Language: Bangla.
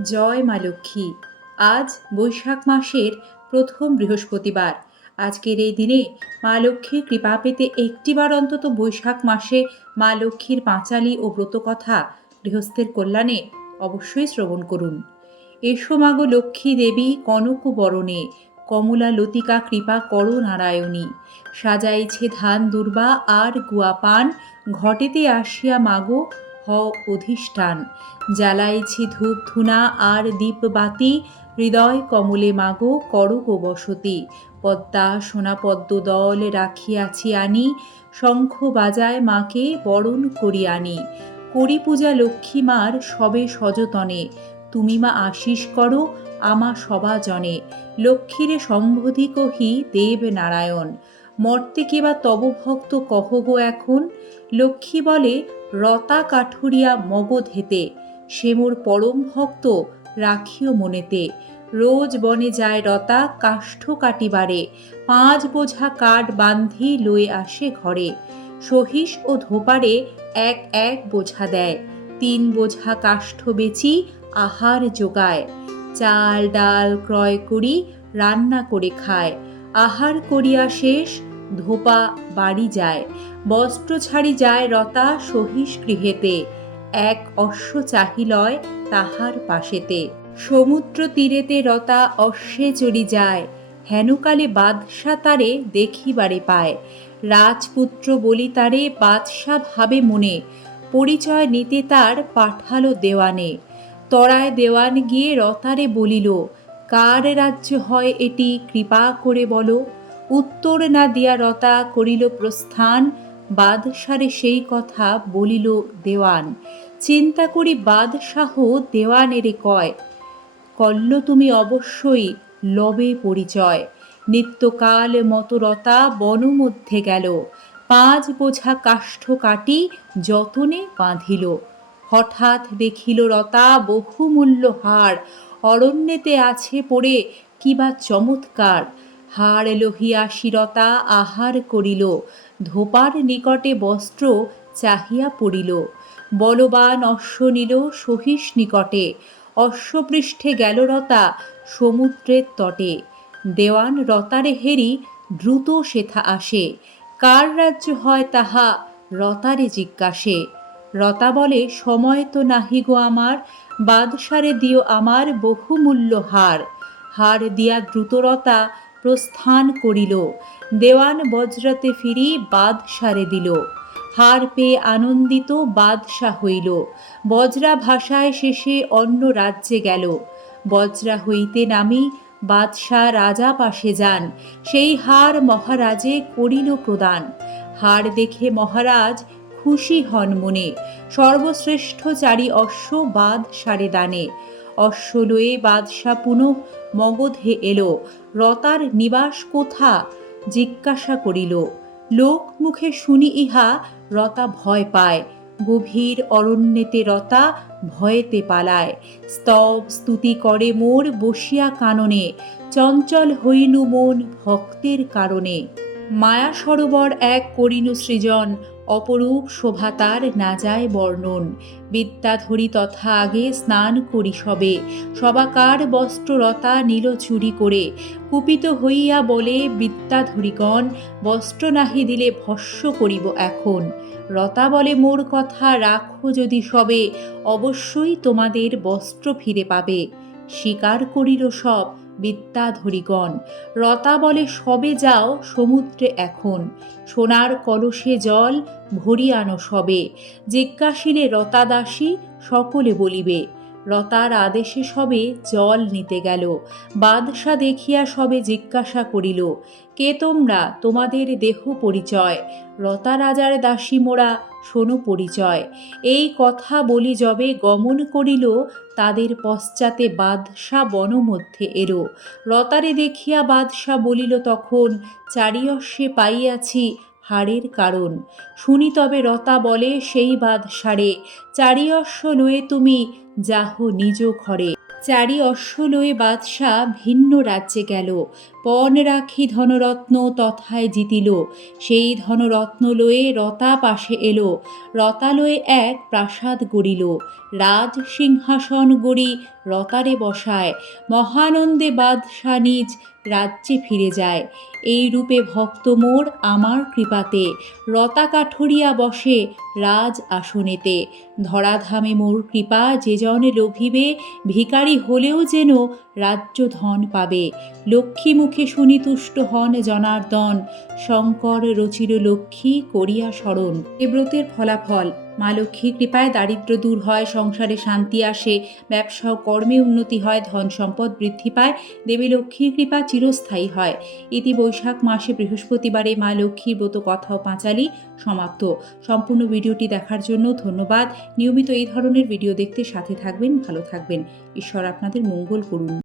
জয় মা লক্ষ্মী। আজ বৈশাখ মাসের প্রথম বৃহস্পতিবার। আজকের এই দিনে মা লক্ষ্মীর কৃপা পেতে একটিবার অন্তত বৈশাখ মাসে মা লক্ষ্মীর পাঁচালী ও ব্রতকথা গৃহস্থের কল্যাণে অবশ্যই শ্রবণ করুন। এসো মাগো লক্ষ্মী দেবী কনক বরণে, কমলা লতিকা কৃপা কর নারায়ণী। সাজাইছে ধান দুর্বা আর গুয়া পান, ঘটেতে আসিয়া মাগো হ অধিষ্ঠান। জ্বালাইছি ধূপ ধুনা আর দীপবাতি হৃদয় কমলে মাগো করক বসতি। পদ্মা সোনা পদ্ম দল রাখিয়াছি আনি, শঙ্খ বাজায় মাকে বরণ করি আনি। করি পূজা লক্ষ্মী মার সবে সযতনে, তুমি মা আশিস করো আমা সবা জনে। লক্ষ্মীরে সম্বোধি কহি দেব নারায়ণ। মর্তে কেবা তব ভক্ত কহ গো এখন? লক্ষ্মী বলে, রতা কাঠুরিয়া মগধ হেতে, সে মোর পরম ভক্ত রাখিও মনেতে। রোজ বনে যায় রতা, কাষ্ঠ কাটিবারে। পাঁচ বোঝা কাঠ বান্ধি লয়ে আসে ঘরে। সহিস ও ধোপারে এক এক বোঝা দেয়। তিন বোঝা কাষ্ঠ বেচি আহার যোগায়। চাল, ডাল ক্রয় করি, রান্না করে খায়। আহার করিয়া শেষ ধোপা বাড়ি যায়, বস্ত্র ছাড়ি যায় রতা সহিস গৃহেতে এক অশ্ব চাহিলয় তাহার পাশেতে। সমুদ্র তীরেতে রতা অশ্বে চড়ি যায়, হেনকালে বাদশা তারে দেখিবারে পায়। রাজপুত্র বলি তারে বাদশা ভাবে মনে, পরিচয় নিতে তার পাঠালো দেওয়ানে। তরায় দেওয়ান গিয়ে রতারে বলিল, কার রাজ্য হয় এটি, কৃপা করে বলো। উত্তর না দিয়া রতা করিল প্রস্থান, বাদশারে সেই কথা বলিল দেওয়ান। চিন্তা করি বাদশাহ দেওয়ানেরে কয়, কল্ল তুমি অবশ্যই লবে পরিচয়। নিত্যকাল মতরতা বন মধ্যে গেল। পাঁচ বোঝা কাষ্ঠ কাটি যতনে বাঁধিল। হঠাৎ দেখিল রতা বহুমূল্য হার। অরণ্যেতে আছে পড়ে কিবা চমৎকার। হাড় লহিয়া শিরতা আহার করিল, ধোপার নিকটে বস্ত্র চাহিয়া পড়িল। বলবান অশ্ব নিল সহিস নিকটে, অশ্বপৃষ্ঠে গেল রতা সমুদ্রের তটে। দেওয়ান রতারে হেরি দ্রুত সেথা আসে, কার রাজ্য হয় তাহা রতারে জিজ্ঞাসে। রতা বলে, সময় তো নাহি গো আমার বাদসারে দিও আমার বহুমূল্য হার। হার দিয়া দ্রুতরতা প্রস্থান করিল। দেওয়ান বজ্রাতে ফিরি বাদসারে দিল। হার পেয়ে আনন্দিত বাদশা হইল। বজ্রা ভাষায় শেষে অন্য রাজ্যে গেল। বজ্রা হইতে নামি বাদশাহ রাজা পাশে যান। সেই হার মহারাজে করিল প্রদান। হার দেখে মহারাজ খুশি হন মনে। সর্বশ্রেষ্ঠ চারি অশ্ব বাদ সারে দানে। অশ্ব লয়ে বাদশা পুনঃ মগধে এলো। রতার নিবাস কোথা? জিজ্ঞাসা করিল। লোক মুখে শুনি ইহা, রতা ভয় পায়। গভীর অরণ্যেতে রতা ভয়েতে পালায়। স্তব স্তুতি করে মোর বসিয়া কাননে। চঞ্চল হইনু মন ভক্তের কারণে। মায়া সরোবর এক করিনু সৃজন। অপরূপ শোভা তার না যায় বর্ণন। বিদ্যাধরী তথা আগে স্নান করি সবে। সবাকার বস্ত্ররতা নীল চুরি করে। কুপিত হইয়া বলে বিদ্যাধরীগণ বস্ত্র নাহি দিলে ভস্য করিব এখন। রতা বলে, মোর কথা রাখো যদি সবে, অবশ্যই তোমাদের বস্ত্র ফিরে পাবে। স্বীকার করিল সব বিদ্যাধরীগণ, রতা বলে, সবে যাও, সমুদ্রে এখন। সোনার কলসে জল ভরিয়ানো সবে। জিজ্ঞাসিলে রতাদাসী, সকলে বলিবে রতার আদেশে সবে জল নিতে গেল। বাদশা দেখিয়া সবে জিজ্ঞাসা করিল, কে তোমরা? তোমাদের দেহ পরিচয় রতা রাজার দাসী মোরা শোনো পরিচয়। এই কথা বলি যবে গমন করিল, তাদের পশ্চাতে বাদশা বনমধ্যে এরো রতারে দেখিয়া বাদশা বলিল তখন চারিয়স্যে পাইয়াছি হাড়ের কারণ। শুনি তবে রতা বলে, সেই বাদশারে চারিয়স্য লয়ে তুমি যাহ নিজ ঘরে। চারি অশ্ব লয়ে বাদশাহ ভিন্ন রাজ্যে গেল। পণ রাখি ধনরত্ন তথায় জিতিল। সেই ধনরত্ন লয়ে রতা পাশে এলো। রতা লয়ে এক প্রাসাদ গড়িল। রাজ সিংহাসন গড়ি রতারে বসায়। মহানন্দে বাদশা নিজ রাজ্যে ফিরে যায়। এই রূপে ভক্ত মোর আমার কৃপাতে, রতা কাঠরিয়া বসে রাজ আসনেতে। ধরাধামে মোর কৃপা যে জনে লোভিবে, ভিকারি হলেও যেন রাজ্য ধন পাবে। লক্ষ্মী মুখে শুনি তুষ্ট হন জনার্দন, শঙ্কর রচির লক্ষ্মী করিয়া স্মরণ এ ব্রতের ফলাফল মা লক্ষ্মীর কৃপায় দারিদ্র দূর হয়, সংসারে শান্তি আসে, ব্যবসা ও কর্মে উন্নতি হয়, ধন সম্পদ বৃদ্ধি পায়, দেবী লক্ষ্মীর কৃপা চিরস্থায়ী হয়। ইতি বৈশাখ মাসে বৃহস্পতিবারে মা লক্ষ্মীর ব্রত কথা ও পাঁচালী সমাপ্ত। সম্পূর্ণ ভিডিওটি দেখার জন্য ধন্যবাদ। নিয়মিত এই ধরনের ভিডিও দেখতে সাথে থাকবেন, ভালো থাকবেন। ঈশ্বর আপনাদের মঙ্গল করুন।